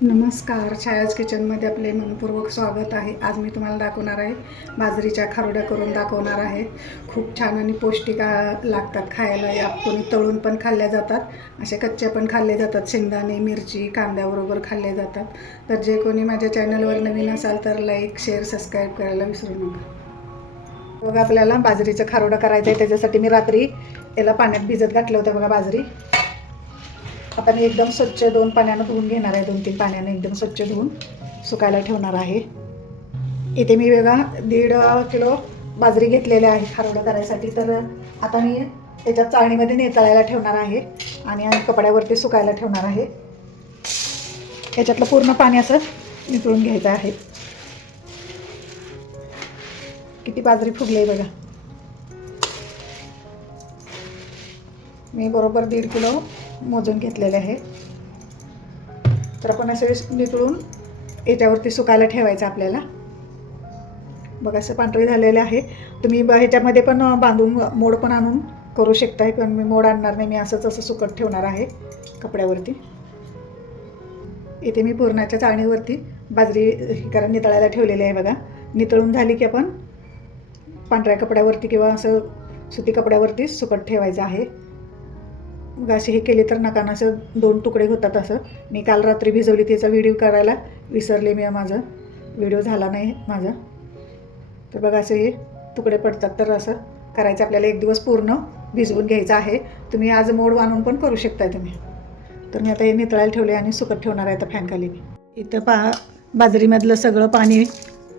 नमस्कार, छायाज किचनमध्ये आपले मनपूर्वक स्वागत आहे. आज मी तुम्हाला दाखवणार आहे बाजरीच्या खारोड्या करून दाखवणार आहे. खूप छान आणि पौष्टिक लागतात खायला. या कोणी तळून पण खाल्ल्या जातात, असे कच्चे पण खाल्ले जातात. शेंगदाणे, मिरची, कांद्याबरोबर खाल्ले जातात. तर जे कोणी माझ्या चॅनलवर नवीन असाल तर लाईक, शेअर, सबस्क्राईब करायला विसरू नका. बघा, आपल्याला बाजरीचं खारोडं करायचं आहे. त्याच्यासाठी मी रात्री याला पाण्यात भिजत घातलं होतं. बघा, बाजरी आता मी एकदम स्वच्छ 2 पाण्यानं धुवून घेणार आहे. 2-3 पाण्याने एकदम स्वच्छ धुवून सुकायला ठेवणार आहे. इथे मी बघा 1.5 किलो बाजरी घेतलेली आहे खारोडं करायसाठी. तर आता मी त्याच्यात चाळणीमध्ये नेताळायला ठेवणार आहे आणि कपड्यावरती सुकायला ठेवणार आहे. याच्यातलं पूर्ण पाणी असं निथळून घ्यायचं आहे. किती बाजरी फुगली आहे बघा. मी बरोबर 1.5 किलो मोजून घेतलेले आहे. तर आपण असे निथळून याच्यावरती सुकायला ठेवायचं आपल्याला. बघा, असं पांढरे झालेले आहे. तुम्ही ह्याच्यामध्ये पण बांधून मोड पण आणून करू शकताय, पण मी मोड आणणार नाही. मी असं सुकत ठेवणार आहे कपड्यावरती. इथे मी पुरणाच्या चाळणीवरती बाजरी नितळायला ठेवलेली आहे. बघा, नितळून झाली की आपण पांढऱ्या कपड्यावरती किंवा असं सुती कपड्यावरती सुकत ठेवायचं आहे. मग असे हे केले तर नकानं असं 2 तुकडे होतात. असं मी काल रात्री भिजवली, त्याचा व्हिडिओ करायला विसरले मी. व्हिडिओ झाला नाही माझा. तर बघा, असे हे तुकडे पडतात. तर असं करायचं आपल्याला. 1 दिवस पूर्ण भिजवून घ्यायचं आहे. तुम्ही आज मोड बांधून पण करू शकताय तुम्ही. तर मी आता हे नितळायला ठेवले आणि सुकत ठेवणार आहे आता फॅनखाली. इथं पहा, बाजरीमधलं सगळं पाणी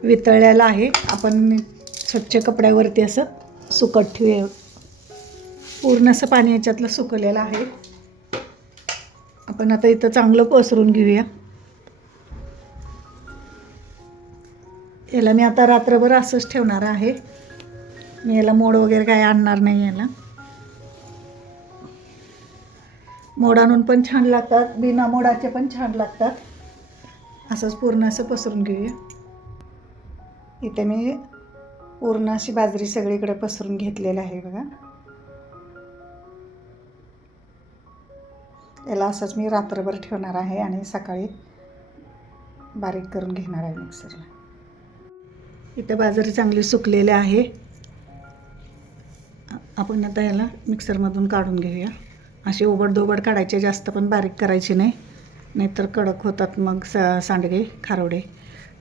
वितळलेलं आहे. आपण स्वच्छ कपड्यावरती असं सुकत ठेवूया. पूर्ण असं पाणी याच्यातलं सुकलेलं आहे. आपण आता इथं चांगलं पसरून घेऊया. याला मी आता रात्रभर असंच ठेवणार आहे. मी याला मोड वगैरे काय आणणार नाही. याला मोड आणून पण छान लागतात, बिना मोडाचे पण छान लागतात. असंच पूर्ण असं पसरून घेऊया. इथे मी पूर्ण अशी बाजरी सगळीकडे पसरून घेतलेली आहे. बघा, याला असंच मी रात्रभर ठेवणार आहे आणि सकाळी बारीक करून घेणार आहे मिक्सरला. इथं बाजरी चांगली सुकलेली आहे. आपण आता याला मिक्सरमधून काढून घेऊया. असे ओबडधोबड काढायचे, जास्त पण बारीक करायचे नाही, नाहीतर कडक होतात मग सांडगे खारोडे.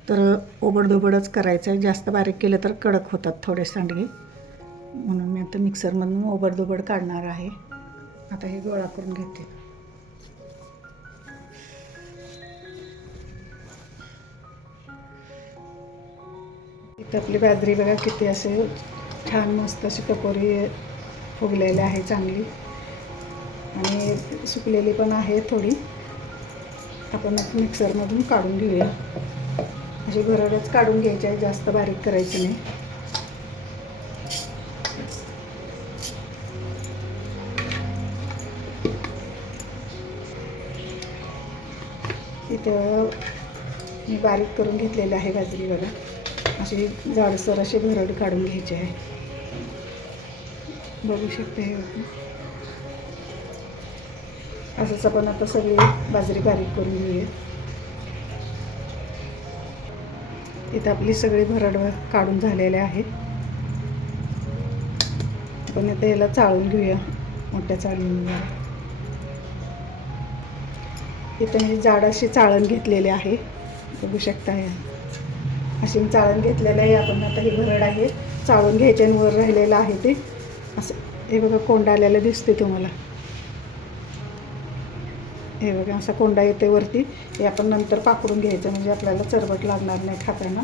तर ओबडधोबडच करायचं आहे. जास्त बारीक केलं तर कडक होतात थोडे सांडगे. म्हणून मी आता मिक्सरमधून ओबडधोबड काढणार आहे. आता हे गोळा करून घेते. इथं आपली बाजरी बघा किती असे छान मस्त अशी टपोरी फुगलेली आहे चांगली, आणि सुकलेली पण आहे थोडी. आपण मिक्सरमधून काढून घेऊया. अशी भरडच काढून घ्यायची आहे, जास्त बारीक करायची नाही. इथं मी बारीक करून घेतलेलं आहे बाजरी. बघा, अशी जाडसर अशी भरड काढून घ्यायची आहे. बघू शकते हे. असंच आपण आता सगळी बाजरी बारीक करून घेऊया. इथं आपली सगळी भरड काढून झालेले आहे. आपण आता याला चाळून घेऊया मोठ्या चाळणीने. इथं मी जाड अशी चाळण घेतलेली आहे. बघू शकता, अशी मी चाळण घेतलेलं आहे. आपण आता ही भरड आहे चाळून घ्यायचे आणि वर राहिलेलं आहे ते असं. हे बघा, कोंडा आलेला दिसते तुम्हाला. हे बघा, असा कोंडा येते वरती. हे आपण नंतर पाकडून घ्यायचं, म्हणजे आपल्याला चरबट लागणार नाही खाताना.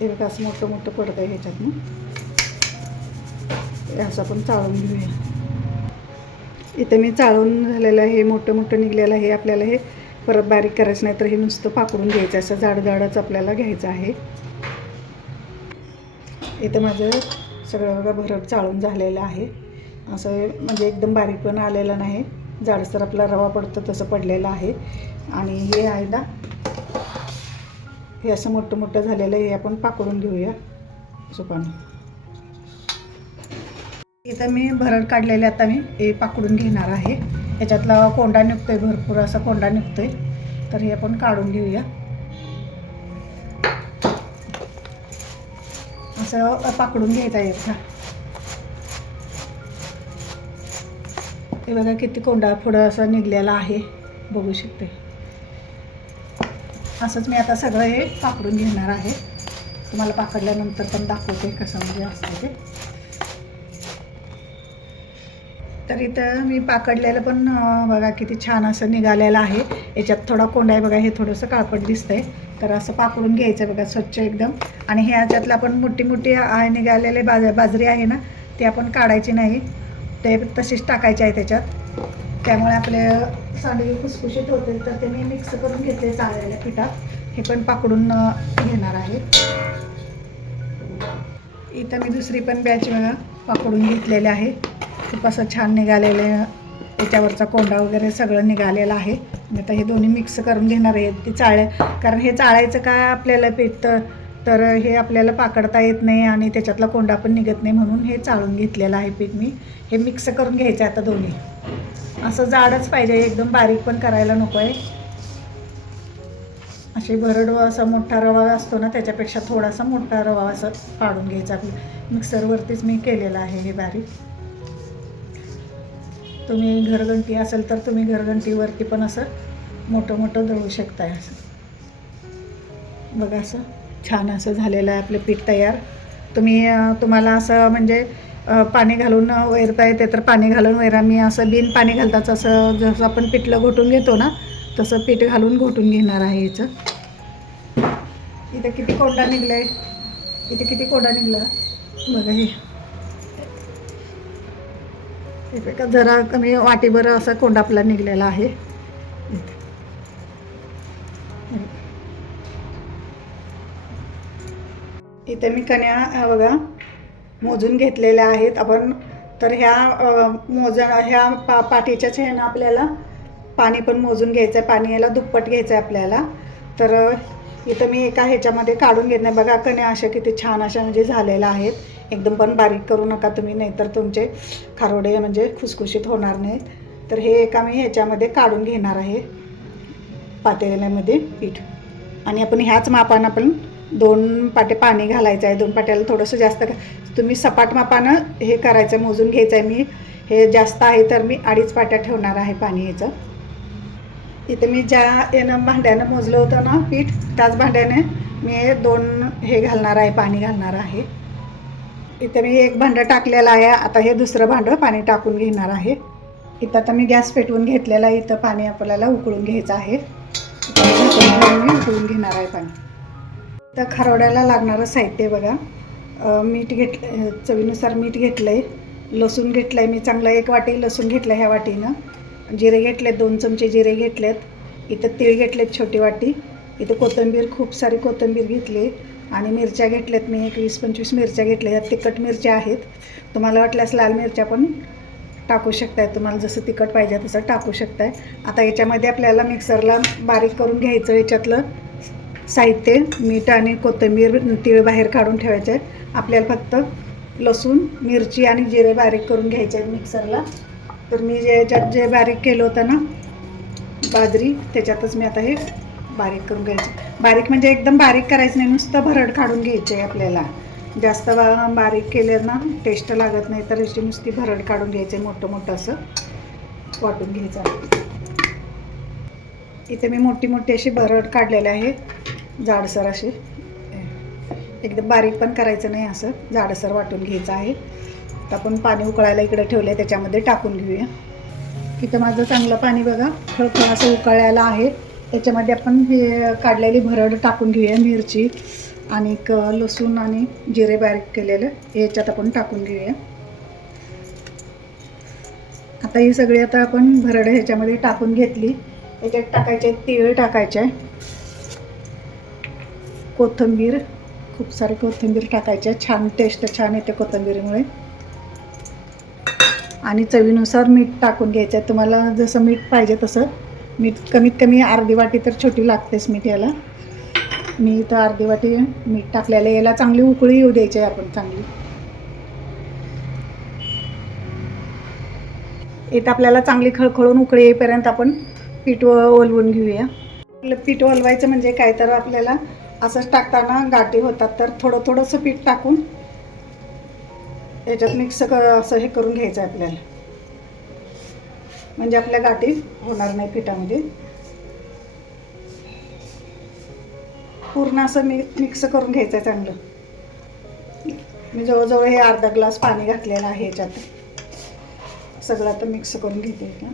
हे बघा, असं मोठं मोठं पडतं आहे ह्याच्यातून. हे असं आपण चाळून घेऊया. इथे मी चाळून झालेलं आहे, मोठं मोठं निघलेलं आहे. आपल्याला हे परत बारीक करायचं नाही, तर हे नुसतं पाकडून घ्यायचं. असं जाडच आपल्याला घ्यायचं आहे. इथं माझं सगळं बघा भरड चाळून झालेलं आहे. असं म्हणजे एकदम बारीक पण आलेलं नाही, जाडसर आपला रवा पडतो तसं पडलेलं आहे. आणि हे आहे ना, हे असं मोठं मोठं झालेलं आहे. हे आपण पाकडून घेऊया सुपाने. इथं मी भरड काढलेले आता मी हे पाकडून घेणार आहे. याच्यातला कोंडा निघतोय, भरपूर असा कोंडा निघतोय. तर हे आपण काढून घेऊया. असं पाकडून घ्यायचं आहे एकदा. हे बघा किती कोंडा पुढं असं निघलेला आहे, बघू शकते. असंच मी आता सगळं हे पाकडून घेणार आहे. तुम्हाला पाकडल्यानंतर पण दाखवते कसं म्हणजे असतं ते. तर इथं मी पाकडलेलं पण बघा किती छान असं निघालेलं आहे. याच्यात थोडा कोंडा आहे बघा, हे थोडंसं काळपट दिसतंय. तर असं पाकडून घ्यायचं बघा स्वच्छ एकदम. आणि ह्याच्यातलं आपण मोठी मोठी निघालेले बाजरी आहे ना, ती आपण काढायची नाही, ते तशीच टाकायची आहे त्याच्यात. त्यामुळे आपले सांडगे खुसखुशीत होते. तर ते मी मिक्स करून घेतले चाळलेल्या पिठात. हे पण पाकडून घेणार आहे. इथं मी दुसरी पण बॅच बघा पाकडून घेतलेले आहे. खूप असं छान निघालेलं आहे, त्याच्यावरचा कोंडा वगैरे सगळं निघालेलं आहे. मी आता हे दोन्ही मिक्स करून घेणार आहे. ते कारण हे चाळायचं काय आपल्याला पीठ, तर हे आपल्याला पाकडता येत नाही आणि त्याच्यातला कोंडा पण निघत नाही, म्हणून हे चाळून घेतलेलं आहे पीठ मी. हे मिक्स करून घ्यायचं आहे आता दोन्ही. असं जाडच पाहिजे, एकदम बारीक पण करायला नको आहे. असे भरड असा मोठा रवा असतो ना, त्याच्यापेक्षा थोडासा मोठा रवा असं काढून घ्यायचा. मिक्सरवरतीच मी केलेलं आहे हे बारीक. तुम्ही घरघंटी असेल तर तुम्ही घरघंटीवरती पण असं मोठं मोठं दळू शकताय. असं बघा, असं छान असं झालेलं आहे आपलं पीठ तयार. तुम्हाला असं म्हणजे पाणी घालून वैरता येते तर पाणी घालून वैरा. मी असं बिन पाणी घालताच असं जसं आपण पिठलं घोटून घेतो ना, तसं पीठ घालून घोटून घेणार आहे याचं. इथं किती कोंडा निघलं आहे, इथे किती कोंडा निघला बघा. हे जरा कमी वाटीभर असा कोंडा आपला निघलेला आहे. इथे मी कण्या बघा मोजून घेतलेल्या आहेत आपण. तर ह्या पाटीच्याच आहे ना, आपल्याला पाणी पण मोजून घ्यायचं आहे. पाणी याला दुप्पट घ्यायचं आहे आपल्याला. तर इथं मी एका ह्याच्यामध्ये काढून घेत नाही बघा. कण्या अशा किती छान अशा म्हणजे झालेल्या आहेत. एकदम पण बारीक करू नका तुम्ही, नाहीतर तुमचे खारोडे म्हणजे खुसखुशीत होणार नाहीत. तर हे एका मी ह्याच्यामध्ये काढून घेणार आहे पातेल्यामध्ये पीठ. आणि आपण ह्याच मापानं आपण 2 पाटे पाणी घालायचं आहे. 2 पाट्याला थोडंसं जास्त तुम्ही सपाट मापानं हे करायचं, मोजून घ्यायचं आहे. मी हे जास्त आहे तर मी 2.5 पाट्या ठेवणार आहे पाणी याचं. इथे मी ज्या भांड्यानं मोजलं होतं ना पीठ, त्याच भांड्याने मी 2 हे घालणार आहे, पाणी घालणार आहे. इथं मी 1 भांडं टाकलेलं आहे. आता हे दुसरं भांडं पाणी टाकून घेणार आहे. इथं आता मी गॅस पेटवून घेतलेला आहे. इथं पाणी आपल्याला उकळून घ्यायचं आहे. मी उकळून घेणार आहे पाणी. तर खारोड्याला लागणारं साहित्य बघा. मीठ घेतलं, चवीनुसार मीठ घेतलं आहे. लसूण घेतलं आहे मी चांगलं, 1 वाटी लसूण घेतलं ह्या वाटीनं. जिरे घेतलेत, 2 चमचे जिरे घेतलेत. इथं तीळ घेतलेत छोटी वाटी. इथं कोथिंबीर, खूप सारी कोथिंबीर घेतली. आणि मिरच्या घेतल्यात मी 20-25 मिरच्या घेतल्या. तिखट मिरच्या आहेत. तुम्हाला वाटल्यास लाल मिरच्या पण टाकू शकताय, तुम्हाला जसं तिखट पाहिजे तसं टाकू शकताय. आता याच्यामध्ये आपल्याला मिक्सरला बारीक करून घ्यायचं. याच्यातलं साहित्य मीठ आणि कोथिंबीर, तीळ बाहेर काढून ठेवायचे आहे. आपल्याला फक्त लसूण, मिरची आणि जिरे बारीक करून घ्यायचे आहे मिक्सरला. तर मी जे बारीक केलं होतं ना बाजरी, त्याच्यातच मी आता हे बारीक करून घ्यायचं. बारीक म्हणजे एकदम बारीक करायचं नाही, नुसतं भरड काढून घ्यायचं आहे आपल्याला. जास्त बारीक केलं ना टेस्ट लागत नाही, तर अशी नुसती भरड काढून घ्यायचं आहे. मोठं मोठं असं वाटून घ्यायचं आहे. इथे मी मोठी मोठी अशी भरड काढलेली आहे, जाडसर अशी. एकदम बारीक पण करायचं नाही, असं जाडसर वाटून घ्यायचं आहे. तर आपण पाणी उकळायला इकडे ठेवलं आहे, त्याच्यामध्ये टाकून घेऊया. इथं माझं चांगलं पाणी बघा थोडं असं उकळायला आहे. त्याच्यामध्ये आपण हे काढलेली भरड टाकून घेऊया. मिरची आणि लसूण आणि जिरे बारीक केलेलं याच्यात आपण टाकून घेऊया. आता ही सगळी आता आपण भरड ह्याच्यामध्ये टाकून घेतली. याच्यात टाकायचे तीळ टाकायचे, कोथिंबीर, खूप सारी कोथिंबीर टाकायची. छान टेस्ट छान येते कोथिंबीरीमुळे. आणि चवीनुसार मीठ टाकून घ्यायचं आहे. तुम्हाला जसं मीठ पाहिजे तसं मीठ. कमीत कमी अर्धी वाटी तर छोटी लागतेच मीठ याला. मी इथं अर्धी वाटी मीठ टाकलेलं. याला चांगली उकळी येऊ द्यायची आहे आपण चांगली. इथं आपल्याला चांगली खळखळून उकळी येईपर्यंत आपण पीठ ओलवून घेऊया. आपलं पीठ ओलवायचं म्हणजे काय, तर आपल्याला असंच टाकताना गाठी होतात, तर थोडंसं पीठ टाकून याच्यात मिक्स असं हे करून घ्यायचं आहे आपल्याला, म्हणजे आपल्या गाठी होणार नाही पिठामध्ये. पूर्ण असं मिक्स करून घ्यायचं आहे चांगलं. मी जवळजवळ हे अर्धा ग्लास पाणी घातलेलं आहे याच्यात. सगळं आता मिक्स करून घेते का.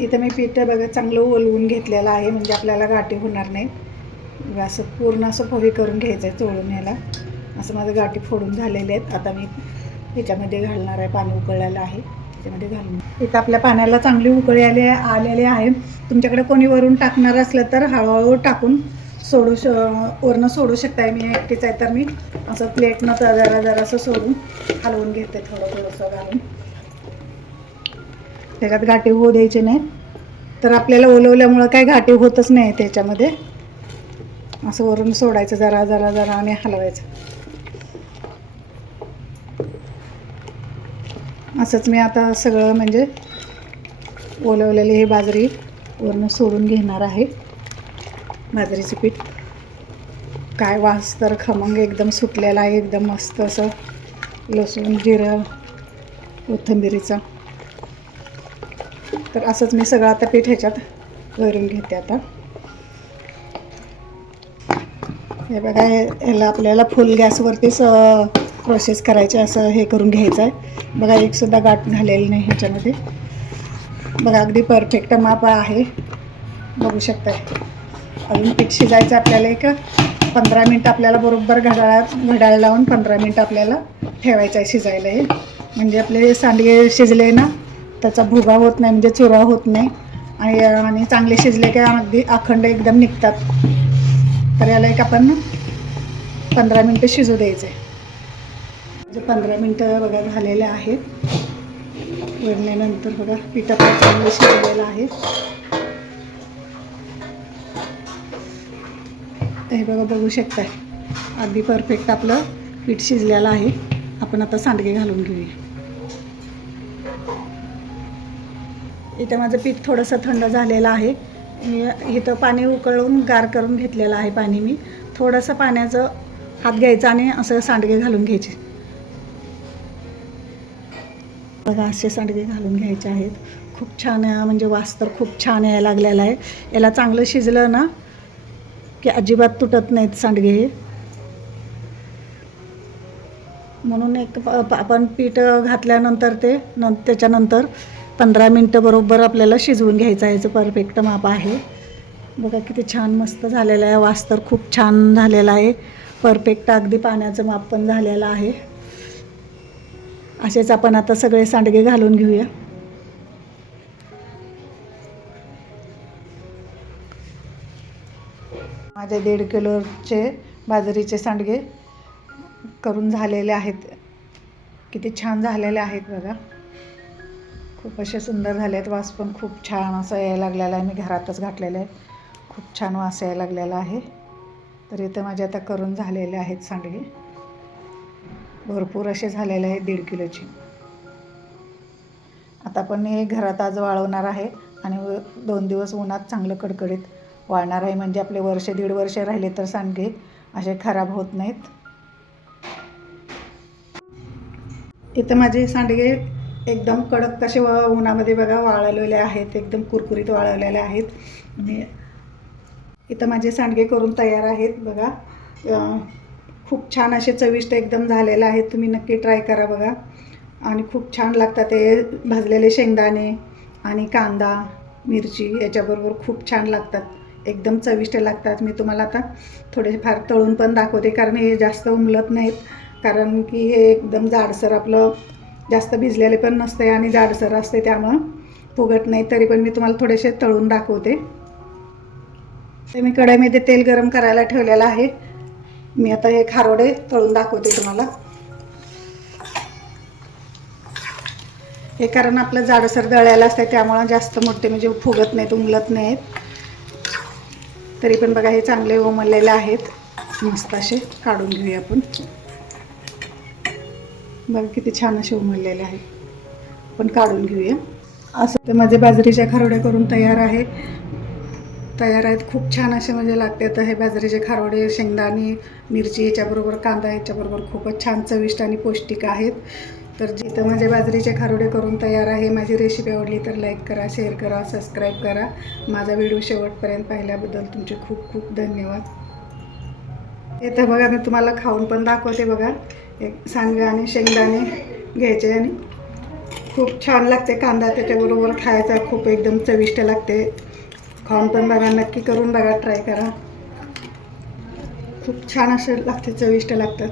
इथं मी पीठ बघा चांगलं ओलवून घेतलेलं आहे, म्हणजे आपल्याला गाठी होणार नाही. असं पूर्ण असं पोहे करून घ्यायचं आहे चोळून. याला असं माझं गाठी फोडून झालेले आहेत. आता मी ह्याच्यामध्ये घालणार आहे, पाणी उकळलेलं आहे त्याच्यामध्ये घालून. इथं आपल्या पाण्याला चांगली उकळी आलेली आहे. तुमच्याकडे कोणी वरून टाकणार असलं तर हळूहळू टाकून वरनं सोडू शकताय. मी एकटीच आहे तर मी असं प्लेटनं जरासं सोडून हलवून घेते, थोडंसं घालून. त्याच्यात गाठी होऊ द्यायचे नाही, तर आपल्याला ओलवल्यामुळं काही गाठी होतच नाही त्याच्यामध्ये. असं वरून सोडायचं जरा आणि हलवायचं. असंच मी आता सगळं म्हणजे ओलवलेली ही बाजरी वरून सोडून घेणार आहे. बाजरीचं पीठ काय वास तर खमंग एकदम सुटलेला आहे, एकदम मस्त असं लसूण जिरं कोथिंबीरीचा. तर असंच मी सगळं आता पीठ ह्याच्यात वरून घेते. आता हे बघा, ह्याला आपल्याला फुल गॅसवरतीच प्रोसेस करायची, असं हे करून घ्यायचं आहे. बघा एकसुद्धा गाठ झालेली नाही ह्याच्यामध्ये. बघा अगदी परफेक्ट माप आहे, बघू शकताय. अजून पीठ शिजायचं आपल्याला 15 मिनटं आपल्याला बरोबर घड्याळ लावून 15 मिनटं आपल्याला ठेवायचं आहे शिजायला. हे म्हणजे आपले सांडगे शिजले ना, त्याचा भुगा होत नाही, म्हणजे चुरा होत नाही. आणि चांगले शिजले की अगदी अखंड एकदम निघतात. तर याला आपण 15 मिनटं शिजू द्यायचं आहे. म्हणजे 15 मिनटं बघा झालेले आहेत. वळल्यानंतर बघा पीठ आपलं चांगलं शिजलेलं आहे. हे बघा बघू शकताय, अगदी परफेक्ट आपलं पीठ शिजलेलं आहे. आपण आता सांडगे घालून घेऊया. इथं माझं पीठ थोडंसं थंड झालेलं आहे. इथं पाणी उकळून गार करून घेतलेलं आहे पाणी. मी थोडंसं पाण्याचं हात घ्यायचा आणि असं सांडगे घालून घ्यायचे. बघा असे सांडगे घालून घ्यायचे आहेत. खूप छान, म्हणजे वास तर खूप छान यायला लागलेला आहे. याला चांगलं शिजलं ना की अजिबात तुटत नाहीत सांडगे हे. म्हणून आपण पीठ घातल्यानंतर त्याच्यानंतर 15 मिनटं बरोबर आपल्याला शिजवून घ्यायचं आहे. याचं परफेक्ट माप आहे. बघा किती छान मस्त झालेलं आहे. वास तर खूप छान झालेला आहे. परफेक्ट अगदी पाण्याचं माप पण झालेलं आहे. असेच आपण आता सगळे सांडगे घालून घेऊया. माझे 1.5 किलोचे बाजरीचे सांडगे करून झालेले आहेत. किती छान झालेले आहेत बघा. खूप असे सुंदर झाले आहेत. वास पण खूप छान असा यायला लागलेला आहे. मी घरातच घातलेलं आहे. खूप छान वास यायला लागलेला आहे. तर इथं माझे आता करून झालेले आहेत सांडगे. भरपूर असे झालेले आहेत 1.5 किलोचे. आता आपण हे घरात आज वाळवणार आहे आणि 2 दिवस उन्हात चांगलं कडकडीत वाळणार आहे. म्हणजे आपले वर्ष 1.5 वर्ष राहिले तर सांडगे असे खराब होत नाहीत. इथं माझे सांडगे एकदम कडक कसे उन्हामध्ये बघा वाळवलेले आहेत. एकदम कुरकुरीत वाळवलेले आहेत. आणि इथं माझे सांडगे करून तयार आहेत बघा. खूप छान असे चविष्ट एकदम झालेले आहेत. तुम्ही नक्की ट्राय करा बघा. आणि खूप छान लागतात ते. भाजलेले शेंगदाणे आणि कांदा मिरची याच्याबरोबर खूप छान लागतात. एकदम चविष्ट लागतात. मी तुम्हाला आता थोडेफार तळून पण दाखवते, कारण हे जास्त उमलत नाहीत. कारण की हे एकदम जाडसर, आपलं जास्त भिजलेले पण नसते आणि जाडसर असते, त्यामुळं फुगत नाही. तरी पण मी तुम्हाला थोडेसे तळून दाखवते. ते मी कढईमध्ये तेल गरम करायला ठेवलेलं आहे. मी आता हे खारोडे तळून दाखवते तुम्हाला. हे कारण आपलं जाडसर दळायला असते, त्यामुळं जास्त मोठे म्हणजे फुगत नाहीत, उमलत नाहीत. तरी पण बघा हे चांगले उमललेले आहेत. मस्त असे काढून घेऊया आपण. बघा किती छान असे उमललेले आहेत. आपण काढून घेऊया. असं तर माझे बाजरीच्या खारोड्या करून तयार आहेत. खूप छान असे म्हणजे लागते. तर हे बाजरीचे खारोडे शेंगदाणे मिरची याच्याबरोबर कांदा याच्याबरोबर खूपच छान चविष्ट आणि पौष्टिक आहेत. तर जिथं माझे बाजरीचे खारोडे करून तयार आहे. माझी रेसिपी आवडली तर लाईक करा, शेअर करा, सबस्क्राईब करा. माझा व्हिडिओ शेवटपर्यंत पाहिल्याबद्दल तुमचे खूप खूप धन्यवाद. इथं बघा मी तुम्हाला खाऊन पण दाखवते. बघा एक सांडगे आणि शेंगदाणे घ्यायचे आणि खूप छान लागते. कांदा त्याच्याबरोबर खायचा खूप एकदम चविष्ट लागते. खाऊन पण बघा, नक्की करून बघा, ट्राय करा. खूप छान असे लागते, चविष्ट लागतात.